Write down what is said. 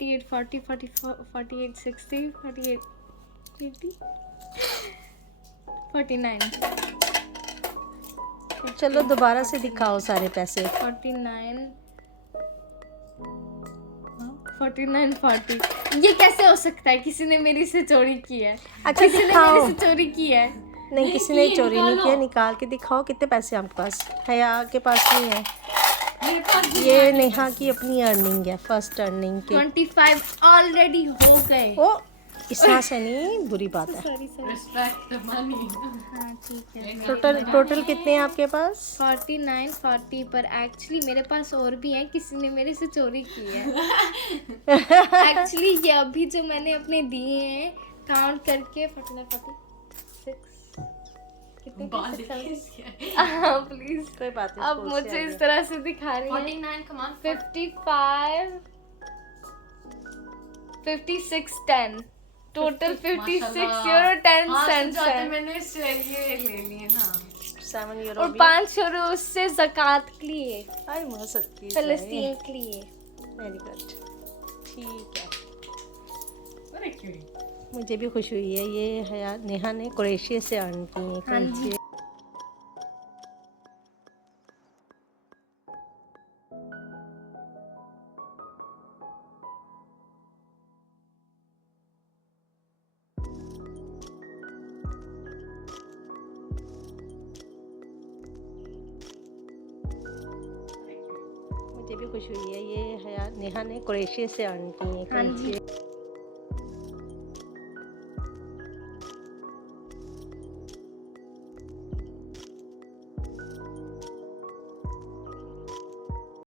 48 40 44 48 60 48 80 49 चलो दोबारा से दिखाओ सारे पैसे। 49 49 40। ये कैसे हो सकता है? किसी ने मेरी से चोरी की है। अच्छा किसी ने दिखाओ। मेरे से चोरी की है। नहीं किसी ने चोरी नहीं किया, निकाल के दिखाओ कितने पैसे आपके पास। हया के पास नहीं है, मेरे पास भी ये नेहा की अपनी अर्निंग है, फर्स्ट अर्निंग के। 25 ऑलरेडी हो गए। ओ इतना से नहीं, बुरी बात है। Sorry sorry. Respect money. हाँ ठीक है। टोटल कितने हैं आपके पास? 49 40 पर एक्चुअली मेरे पास और भी है, किसी ने मेरे से चोरी की है। एक्चुअली ये अभी जो मैंने अपने दिए हैं काउंट करके 49 46 कितने बाल हाँ प्लीज। कोई बात नहीं, अब स्कूल से मुझे आई इस है। तरह से दिखा रही है। 49 come on 55 56 10 total 56 euro 10 cents है। मैंने इससे ये ले लिए ना। 7 यूरो और भी। 5 यूरो उससे ज़कात के लिए, आई मसद की फलस्तीन के लिए। वेरी गुड, ठीक है। अरे क्यों मुझे भी खुशी हुई है, ये हया नेहा ने क्रोएशिया से अर्न की है। हाँ जी। मुझे भी खुशी हुई है, ये हया नेहा ने क्रोएशिया से अर्न की है। हाँ जी।